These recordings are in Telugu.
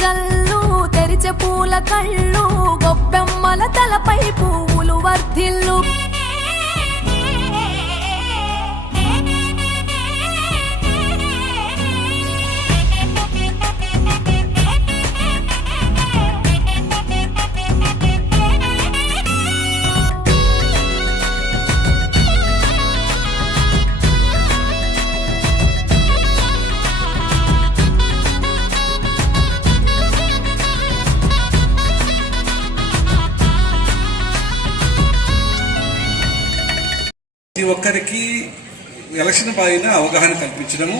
జల్లు తెరిచే పూల కళ్ళు గొప్పెమ్మల తలపై పువ్వులు వర్ధిల్లు ప్రతి ఒక్కరికి ఎలక్షన్ పైన అవగాహన కల్పించడము,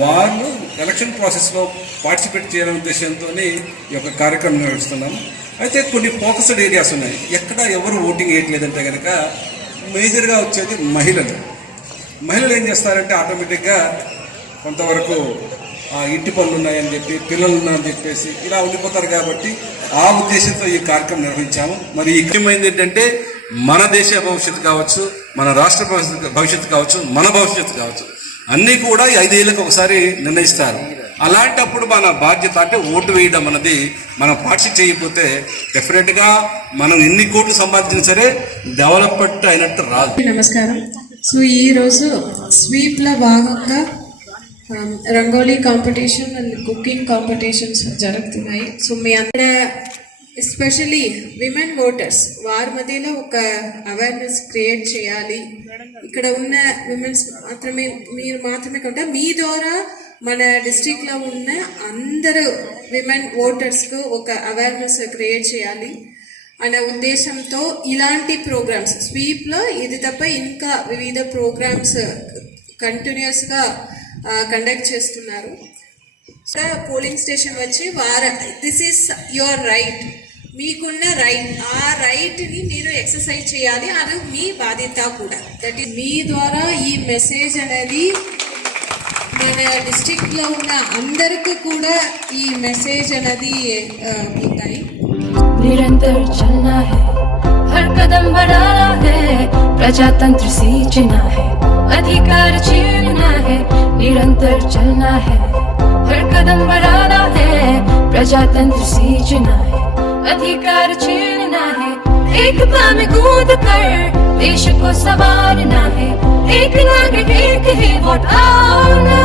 వాళ్ళు ఎలక్షన్ ప్రాసెస్లో పార్టిసిపేట్ చేయడం ఉద్దేశంతో ఈ యొక్క కార్యక్రమం నిర్వహిస్తున్నాము. అయితే కొన్ని ఫోకస్డ్ ఏరియాస్ ఉన్నాయి. ఎక్కడ ఎవరు ఓటింగ్ వేయట్లేదంటే కనుక మేజర్గా వచ్చేది మహిళలు ఏం చేస్తారంటే ఆటోమేటిక్గా కొంతవరకు ఇంటి పనులు ఉన్నాయని చెప్పి, పిల్లలు ఉన్నాయని చెప్పేసి ఇలా ఉండిపోతారు. కాబట్టి ఆ ఉద్దేశంతో ఈ కార్యక్రమం నిర్వహించాము. మరి ముఖ్యమైనది ఏంటంటే మన దేశ భవిష్యత్తు కావచ్చు, మన రాష్ట్ర భవిష్యత్తు కావచ్చు, మన భవిష్యత్తు కావచ్చు, అన్నీ కూడా 5 ఏళ్ళకి ఒకసారి నిర్ణయిస్తారు. అలాంటప్పుడు మన బాధ్యత అంటే ఓటు వేయడం అన్నది మనం పార్టిసిపేట్ చేయకపోతే డెఫినెట్గా మనం ఎన్ని కోట్లు సంపాదించినా సరే డెవలప్మెంట్ అయినట్టు రాదు. నమస్కారం. సో ఈరోజు స్వీప్లో భాగంగా rangoli competition and cooking competitions జరుగుతున్నాయి. సో మీ అందర ఎస్పెషలీ విమెన్ ఓటర్స్ వారి మధ్యలో ఒక అవేర్నెస్ క్రియేట్ చేయాలి. ఇక్కడ ఉన్న విమెన్స్ మీరు మాత్రమే కాకుండా మీ ద్వారా మన డిస్ట్రిక్ట్లో ఉన్న అందరూ విమెన్ ఓటర్స్కు ఒక అవేర్నెస్ క్రియేట్ చేయాలి అనే ఉద్దేశంతో ఇలాంటి ప్రోగ్రామ్స్ స్వీప్లో ఇది తప్ప ఇంకా వివిధ ప్రోగ్రామ్స్ కంటిన్యూస్గా కండక్ట్ చేస్తున్నారు. పోలింగ్ స్టేషన్ వచ్చి దిస్ ఈస్ యువర్ రైట్, మీకున్న రైట్, ఆ రైట్ని మీరు ఎక్సర్సైజ్ చేయాలి. అది మీ బాధ్యత కూడా. దట్ ఈస్ మీ ద్వారా ఈ మెసేజ్ అనేది మన డిస్ట్రిక్ట్లో ఉన్న అందరికీ కూడా ఈ మెసేజ్ అనేది ఉంటాయి. निरंतर चलना है, हर कदम बढ़ाना है, प्रजातंत्र सींचना है, अधिकार छीनना है. निरंतर चलना है, हर कदम बढ़ाना है, प्रजातंत्र सींचना है, अधिकार छीनना है. एकता में कूद कर देश को संवारना है. एक नागरिक एक ही वोट आओ ना.